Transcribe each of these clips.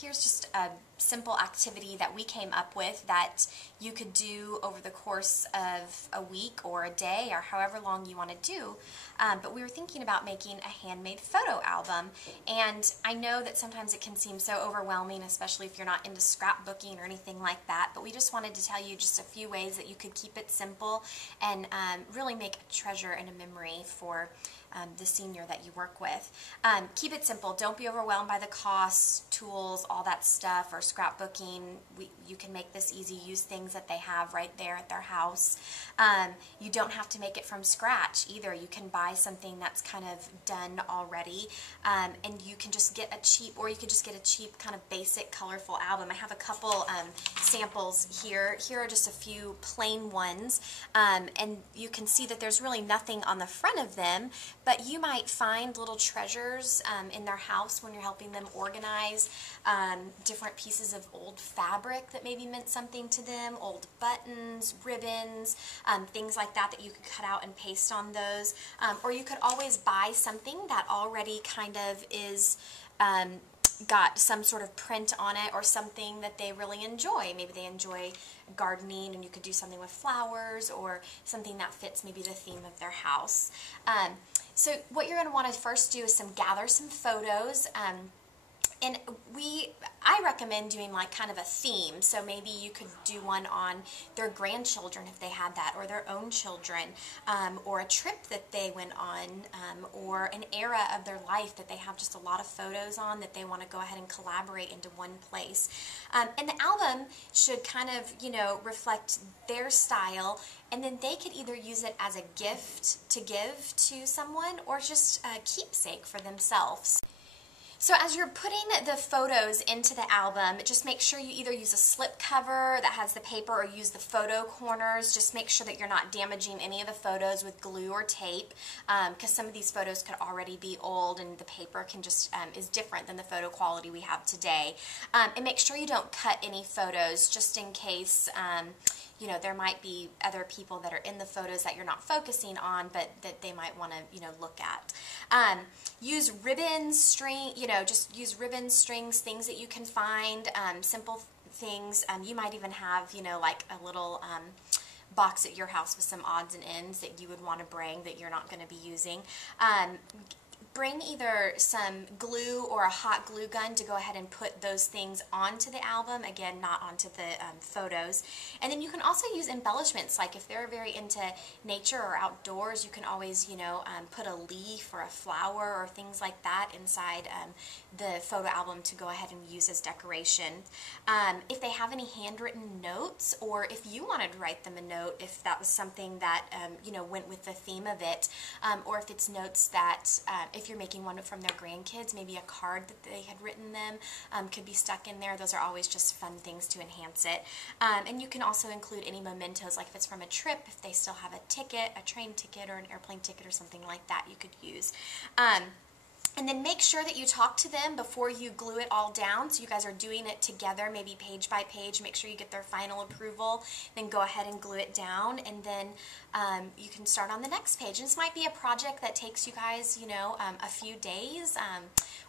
Here's just a simple activity that we came up with that you could do over the course of a week or a day or however long you want to do. But we were thinking about making a handmade photo album, and I know that sometimes it can seem so overwhelming, especially if you're not into scrapbooking or anything like that, but we just wanted to tell you just a few ways that you could keep it simple and really make a treasure and a memory for the senior that you work with. Keep it simple. Don't be overwhelmed by the costs, tools, all that stuff, or scrapbooking. You can make this easy. Use things that they have right there at their house. You don't have to make it from scratch either. You can buy something that's kind of done already, and you can just get a cheap, or you can just get a cheap kind of basic colorful album. I have a couple samples here. Here are just a few plain ones, and you can see that there's really nothing on the front of them, but you might find little treasures in their house when you're helping them organize different pieces of old fabric that maybe meant something to them, old buttons, ribbons, things like that you could cut out and paste on those. Or you could always buy something that already kind of is got some sort of print on it, or something that they really enjoy. Maybe they enjoy gardening, and you could do something with flowers, or something that fits maybe the theme of their house. So what you're going to want to first do is gather some photos. And I recommend doing like kind of a theme, so maybe you could do one on their grandchildren if they had that, or their own children, or a trip that they went on, or an era of their life that they have just a lot of photos on that they want to go ahead and collaborate into one place. And the album should kind of, reflect their style, and then they could either use it as a gift to give to someone, or just a keepsake for themselves. So as you're putting the photos into the album, just make sure you either use a slip cover that has the paper, or use the photo corners. Just make sure that you're not damaging any of the photos with glue or tape, because some of these photos could already be old, and the paper can just is different than the photo quality we have today. And make sure you don't cut any photos, just in case there might be other people that are in the photos that you're not focusing on, but that they might want to, look at. Use ribbons, string, just use ribbons, strings, things that you can find, simple things. You might even have, like a little box at your house with some odds and ends that you would want to bring that you're not going to be using. Bring either some glue or a hot glue gun to go ahead and put those things onto the album, again, not onto the photos. And then you can also use embellishments, like if they're very into nature or outdoors, you can always, put a leaf or a flower or things like that inside the photo album to go ahead and use as decoration. If they have any handwritten notes, or if you wanted to write them a note, if that was something that, went with the theme of it, or if it's notes that, if you're making one from their grandkids, maybe a card that they had written them could be stuck in there. Those are always just fun things to enhance it. And you can also include any mementos, like if it's from a trip, if they still have a ticket, a train ticket or an airplane ticket or something like that, you could use. And then make sure that you talk to them before you glue it all down, so you guys are doing it together, maybe page by page. Make sure you get their final approval, then go ahead and glue it down, and then you can start on the next page. And this might be a project that takes you guys, a few days,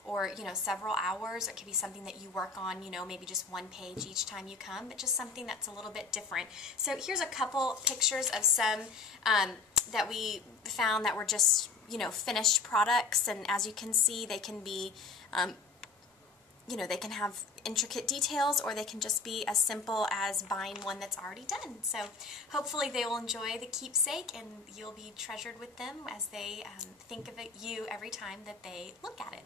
or, several hours. It could be something that you work on, maybe just one page each time you come, but just something that's a little bit different. So here's a couple pictures of some that we found that were just finished products, and as you can see, they can be, they can have intricate details, or they can just be as simple as buying one that's already done. So hopefully they will enjoy the keepsake, and you'll be treasured with them as they think of you every time that they look at it.